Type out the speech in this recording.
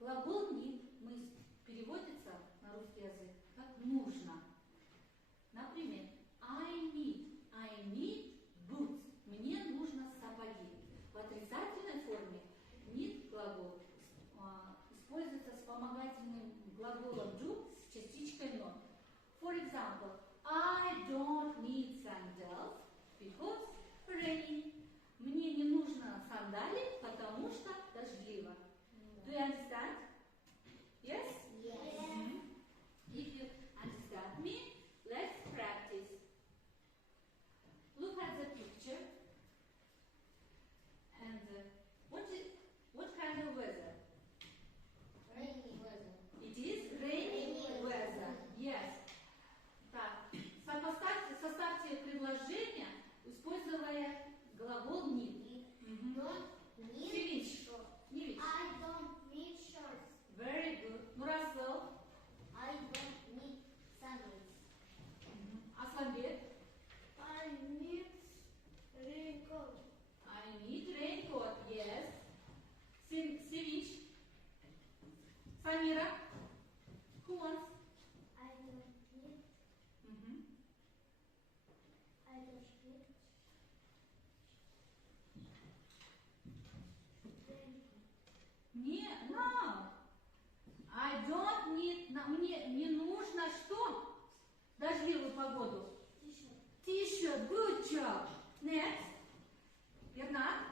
Глагол need переводится на русский язык как нужно. Например, I need boots. Мне нужно сапоги. В отрицательной форме need глагол используется вспомогательным глаголом do с частичкой not. For example, I don't need sandals because rainy. Мне не нужно сандалии, потому что дождливо. Do you understand? Yes? Yes. If you understand me, let's practice. Look at the picture. And what kind of weather? Rainy weather. It is rainy weather. Yes. Так, составьте предложение, используя глагол need. Don't need Севич. shorts. Невич. I don't need shorts. Very good. Мурасыл. I don't need sandals. Асланбек. I need raincoat. I need raincoat. Yes. Севич. Самира. Who wants? I don't need. I don't need. Raincoat. Не, no. I don't need. Мне не нужно что? Дождливую погоду. T-shirt. T-shirt. Good job. Next. Бернард.